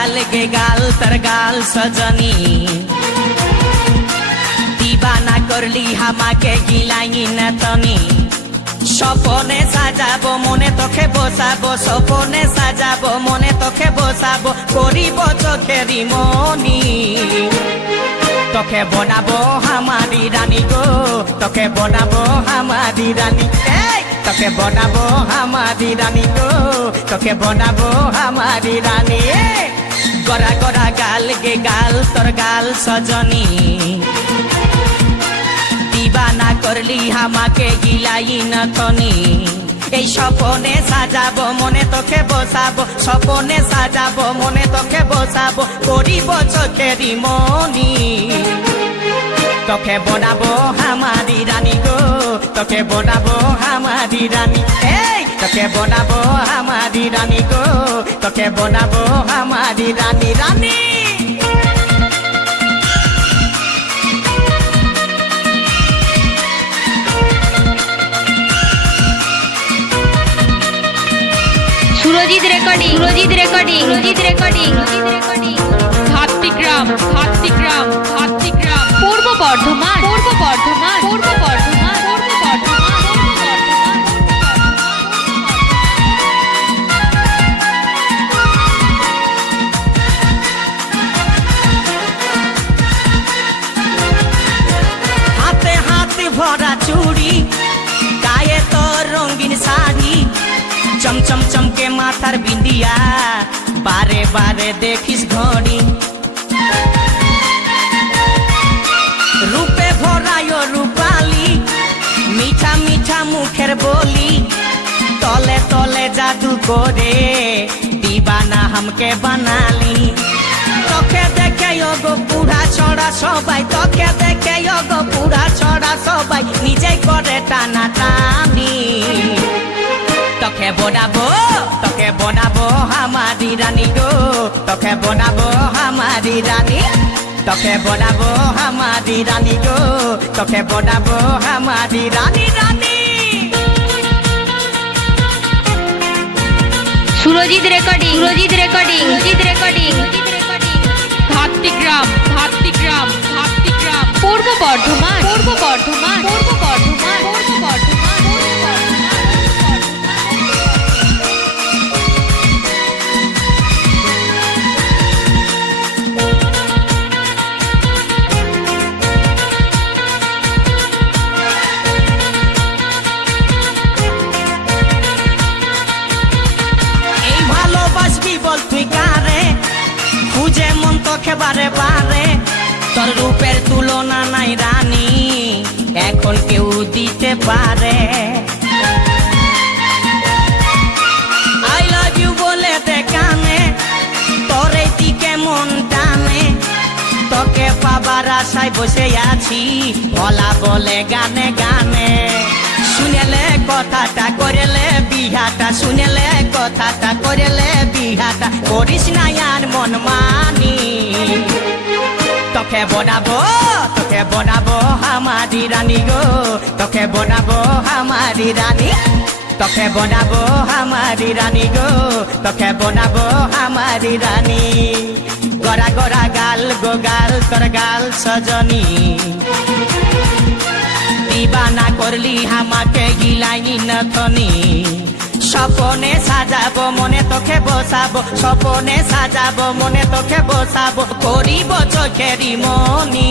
গাল গে গাল তোর গাল সজনী দিবানা করলি হামাকে গিলাই না তনি স্বপনে সাজাবো মনে তোকে বসাবো স্বপনে সাজাবো মনে তোকে বসাবো করিব চোখেরি মনি তোকে বনাবো হামারি রানী গো তোকে বনাবো হামারি রানী তোকে বনাবো হামারি রানী গো তোকে বনাবো হামারি রানী গড়া গড়া গাল গে গাল তোর গাল সজনী দিবানা করলি হামাকে গিলাই না তনি এই স্বপনে সাজাবো মনে তোকে বসাবো স্বপনে সাজাবো মনে তোকে বসাবো করিব চোখেরি মনি তোকে বনাবো হামারি রানী গো তোকে বনাবো হামারি রানী তোকে বনাবো হামারি রানী গো তোকে বনাবো হামারি রানী রানী Surajit recording Surajit recording Surajit recording Bhatrigram Bhatrigram Bhatrigram Purba Bardhaman পূর্ব বর্ধমান পূর্ব বর্ধমান পূর্ব বর্ধমান হাতে হাতে ভরা চুড়ি গায়ে তোর রঙিন শাড়ি চমচম চমকে মাথার বিন্দিয়া বারে বারে দেখিস ঘড়ি রূপে ভরায় রূপালি মিঠা মিঠা মুখের বলি তলে তলে জাদু করে দিবানা হামকে বানালি তোকে দেখে গো পুরা ছড়া সবাই তোকে দেখে গো পুরা ছড়া সবাই নিজে করে টানা টানি তোকে বনাবো হামারি রানী গো তোকে বনাবো হামারি রানী তোকে বনাবো হামারি রানী গো তোকে বনাবো হামারি রানী রানী Surajit recording Surajit recording Surajit recording Bhatrigram Bhatrigram Bhatrigram Purba Bardhaman পূর্ব বর্ধমান পূর্ব বর্ধমান পূর্ব বর্ধমান বল তুই কারে খুঁজে মন তোকে বারে বারে তোর রূপের তুলনা নাই রানী এখন কেউ দিতে পারে আই লাভ ইউ বলে দে কানে তোর এই দিকে মন টানে তোকে পাবার আশায় বসে আছি ভোলা বলে গানে গানে শুনেলে কথাটা করেলে বিহাটা শুনেলে কথাটা করেলে বিহাটা করিস না আর মন মানি তোকে বনাবো হামারি রানী গো তোকে বনাবো হামারি রানী তোকে বনাবো হামারি রানী গো তোকে বনাবো হামারি রানী গড়া গড়া গাল গো গাল তোর গাল সজনী দিবানা করলি হামাকে গিলাই না তনি স্বপনে সাজাবো মনে তোকে বসাবো স্বপনে সাজাবো মনে তোকে বসাবো করিব চোখেরি মনি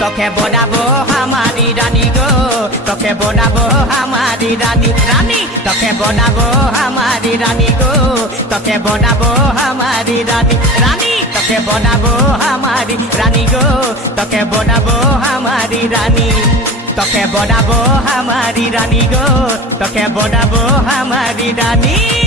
তোকে বনাবো হামারি রানী গো তোকে বনাবো হামারি রানী রানী তোকে বনাবো হামারি রানী গো তোকে বনাবো হামারি রানী রানী তোকে বনাবো হামারি রানী গো তোকে বনাবো হামারি রানী তোকে বনাবো হামারি রানী গো তোকে বনাবো হামারি রানী।